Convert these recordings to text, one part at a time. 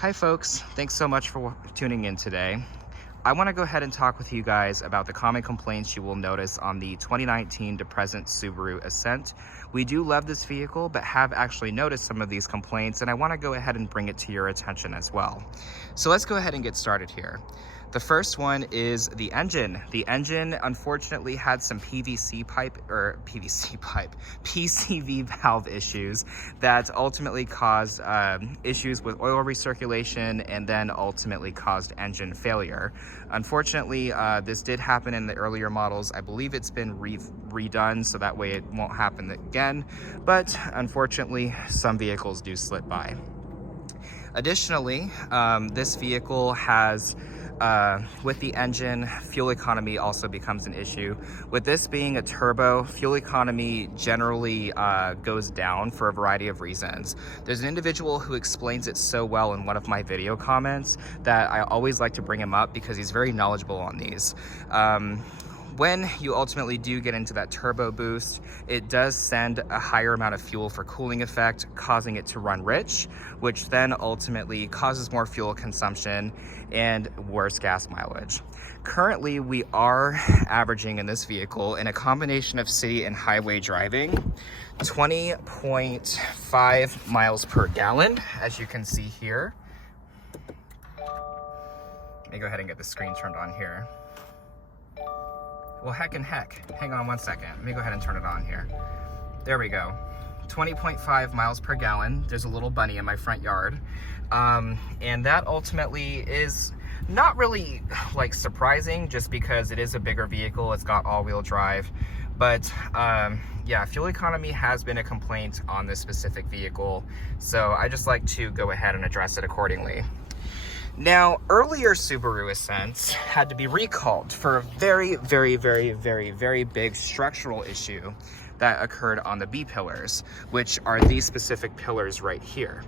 Hi folks, thanks so much for tuning in today. I want to go ahead and talk with you guys about the common complaints you will notice on the 2019 to present Subaru Ascent. We do love this vehicle, but have actually noticed some of these complaints, and I want to go ahead and bring it to your attention as well. So let's go ahead and get started here. The first one is the engine. The engine unfortunately had some PCV valve issues that ultimately caused issues with oil recirculation and then ultimately caused engine failure. Unfortunately, this did happen in the earlier models. I believe it's been redone so that way it won't happen again, but unfortunately some vehicles do slip by. Additionally, this vehicle has with the engine, fuel economy also becomes an issue. With this being a turbo, fuel economy generally goes down for a variety of reasons. There's an individual who explains it so well in one of my video comments that I always like to bring him up because he's very knowledgeable on these. When you ultimately do get into that turbo boost, it does send a higher amount of fuel for cooling effect, causing it to run rich, which then ultimately causes more fuel consumption and worse gas mileage. Currently, we are averaging in this vehicle, in a combination of city and highway driving, 20.5 miles per gallon, as you can see here. Let me go ahead and get the screen turned on here. Well, heck. Hang on one second. Let me go ahead and turn it on here. There we go. 20.5 miles per gallon. There's a little bunny in my front yard. And that ultimately is not really like surprising just because it is a bigger vehicle. It's got all-wheel drive. But yeah, fuel economy has been a complaint on this specific vehicle. So I just like to go ahead and address it accordingly. Now, earlier Subaru Ascents had to be recalled for a very big structural issue that occurred on the B-pillars, which are these specific pillars right here.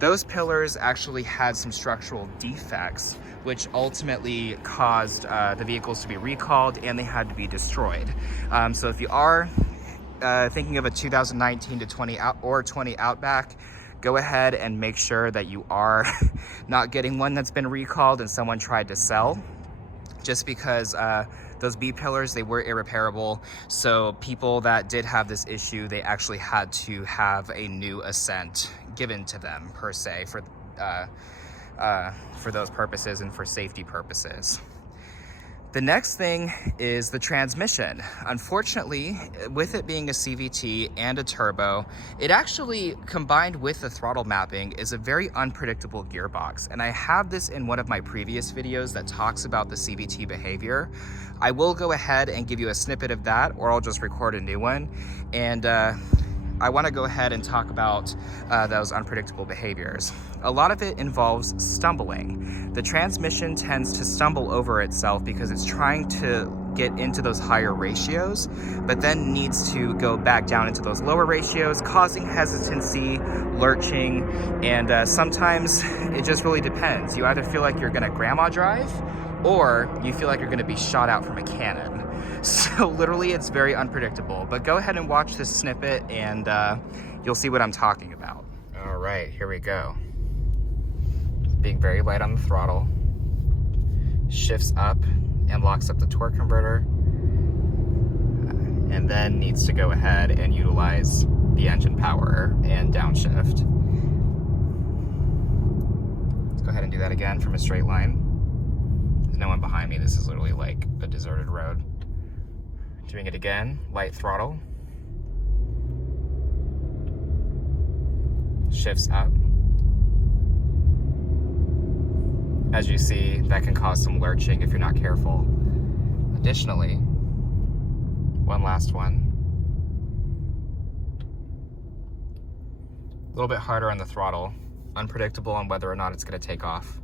Those pillars actually had some structural defects, which ultimately caused the vehicles to be recalled and they had to be destroyed. So if you are thinking of a 2019 to 20 Outback, go ahead and make sure that you are not getting one that's been recalled and someone tried to sell, just because those B-pillars, they were irreparable. So people that did have this issue, they actually had to have a new Ascent given to them per se for those purposes and for safety purposes. The next thing is the transmission. Unfortunately, with it being a CVT and a turbo, it actually, combined with the throttle mapping, is a very unpredictable gearbox. And I have this in one of my previous videos that talks about the CVT behavior. I will go ahead and give you a snippet of that, or I'll just record a new one. And I want to go ahead and talk about those unpredictable behaviors. A lot of it involves stumbling. The transmission tends to stumble over itself because it's trying to get into those higher ratios, but then needs to go back down into those lower ratios, causing hesitancy, lurching, and sometimes it just really depends. You either feel like you're gonna grandma drive, or you feel like you're gonna be shot out from a cannon. So literally it's very unpredictable, but go ahead and watch this snippet and you'll see what I'm talking about. All right, here we go. Being very light on the throttle, shifts up and locks up the torque converter, and then needs to go ahead and utilize the engine power and downshift. Let's go ahead and do that again from a straight line. There's no one behind me. This is literally like a deserted road. Doing it again, light throttle. Shifts up. As you see, that can cause some lurching if you're not careful. Additionally, one last one. A little bit harder on the throttle. Unpredictable on whether or not it's gonna take off.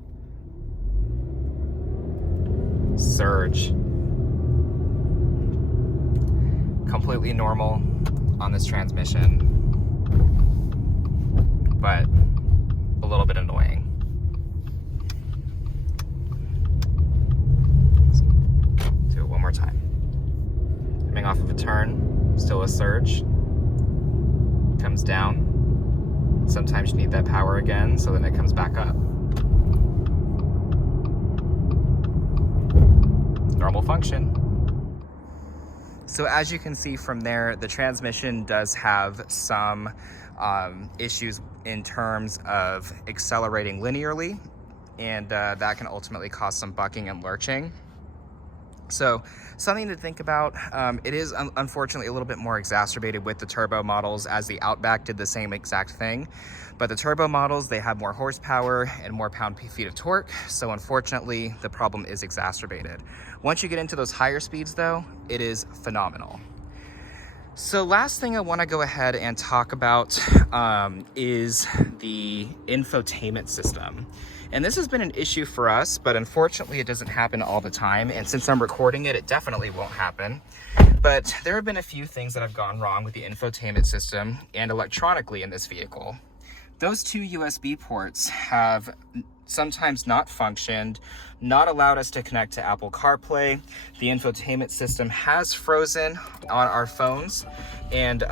Surge. Completely normal on this transmission, but a little bit annoying. Let's do it one more time. Coming off of a turn, still a surge. Comes down. Sometimes you need that power again, so then it comes back up. stable function. So as you can see from there, the transmission does have some issues in terms of accelerating linearly, and that can ultimately cause some bucking and lurching. So something to think about. It is unfortunately a little bit more exacerbated with the turbo models, as the Outback did the same exact thing. But the turbo models, they have more horsepower and more pound-feet of torque. So unfortunately, the problem is exacerbated. Once you get into those higher speeds though, it is phenomenal. So last thing I want to go ahead and talk about is the infotainment system. And this has been an issue for us, but unfortunately it doesn't happen all the time. And since I'm recording it, it definitely won't happen. But there have been a few things that have gone wrong with the infotainment system and electronically in this vehicle. Those two USB ports have sometimes not functioned, not allowed us to connect to Apple CarPlay. The infotainment system has frozen on our phones, and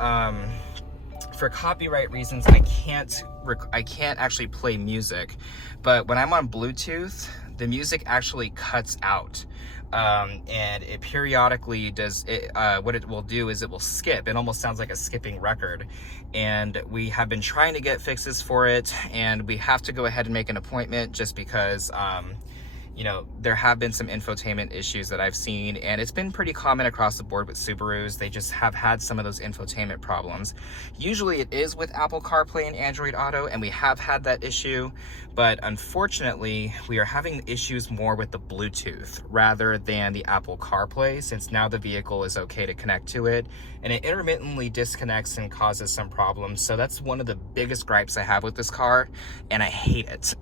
for copyright reasons, I can't actually play music. But when I'm on Bluetooth, the music actually cuts out. And it periodically does it. What it will do is it will skip. It almost sounds like a skipping record. And we have been trying to get fixes for it, and we have to go ahead and make an appointment just because you know, there have been some infotainment issues that I've seen, and it's been pretty common across the board with Subarus. They just have had some of those infotainment problems. Usually it is with Apple CarPlay and Android Auto, and we have had that issue, but unfortunately we are having issues more with the Bluetooth rather than the Apple CarPlay, since now the vehicle is okay to connect to it, and it intermittently disconnects and causes some problems. So that's one of the biggest gripes I have with this car, and I hate it.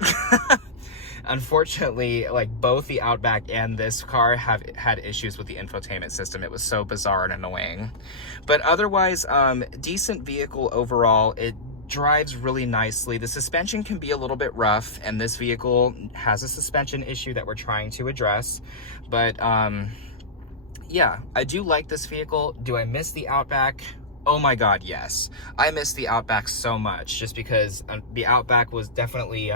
Unfortunately, like both the Outback and this car have had issues with the infotainment system. It was so bizarre and annoying. But otherwise, decent vehicle overall. It drives really nicely. The suspension can be a little bit rough, and this vehicle has a suspension issue that we're trying to address. But yeah, I do like this vehicle. Do I miss the Outback? Oh my God, yes. I miss the Outback so much, just because the Outback was definitely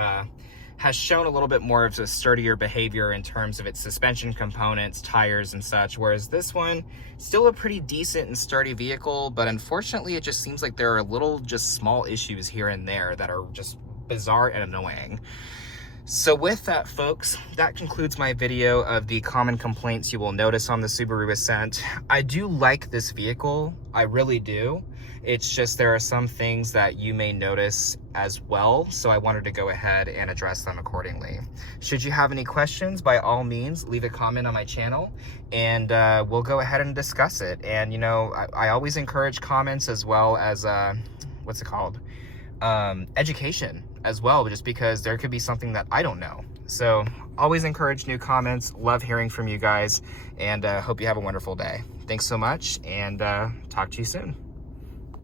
has shown a little bit more of a sturdier behavior in terms of its suspension components, tires and such, whereas this one, still a pretty decent and sturdy vehicle, but unfortunately it just seems like there are little just small issues here and there that are just bizarre and annoying. So with that, folks, that concludes my video of the common complaints you will notice on the Subaru Ascent. I do like this vehicle, I really do. It's just there are some things that you may notice as well, so I wanted to go ahead and address them accordingly. Should you have any questions, by all means, leave a comment on my channel, and we'll go ahead and discuss it. And, you know, I always encourage comments as well as, what's it called? Education as well, just because there could be something that I don't know. So always encourage new comments. Love hearing from you guys, and hope you have a wonderful day. Thanks so much, and talk to you soon.